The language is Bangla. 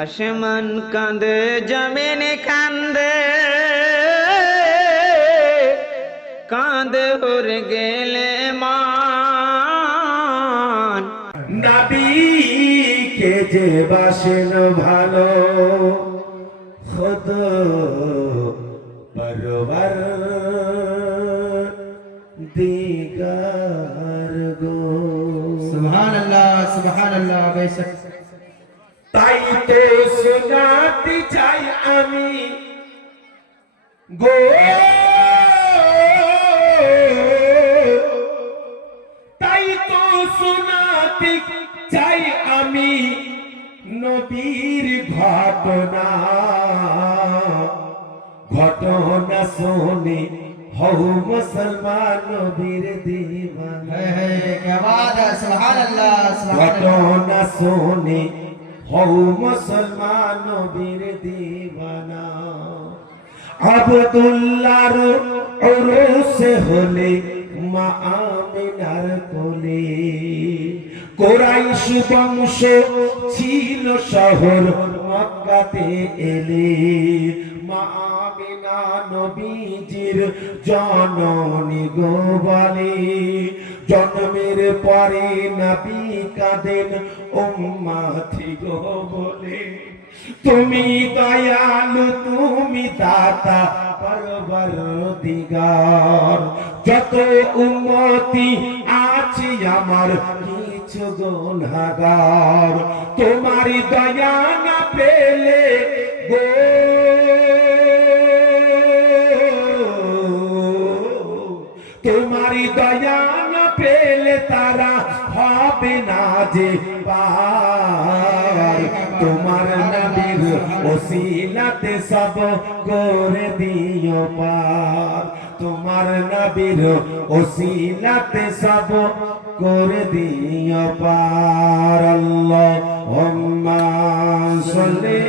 আসমান কাঁদে জমিন কান্দে, কাঁদে উড়ে গেলে মান। নবীকে যে বাসেন ভালো খুদ পরবর দিগার গো। সুবহানাল্লাহ বেশক। তাই তো শোনাতে চাই আমি গো, তাই তো শোনাতে চাই আমি নবীর ঘটনা। ঘটনা শুনে হও মুসলমান নবীর দিওয়ানা। क्या बात है, सुबहानल्लाह ঘটনা শুনে হও মুসলমান নবীর দিওয়ানা। আব্দুল্লাহর উরুস হলে মা আমিনার কোলে, কুরাইশ বংশ ছিল শহর মক্কাতে এলে। মা আমিনা নবীজির জননী গো বলে, জন্মের পরে নবী কাঁদেন উম্মতি গো বলে। তুমি দয়ালু তুমি দাতা পরবর্তীগার, যত উম্মতি আছে আমার কিছু গুনাহগার। তোমারি দয়া না পেলে গো, তোমারি দয়া না পেলে তারা হবে না যে পার। তোমার নবীর ওসিলাতে সব করে দিও পার। তোমার নবীর ওসিলাতে সব করে দিও পার। আল্লাহুম্মা সাল্লি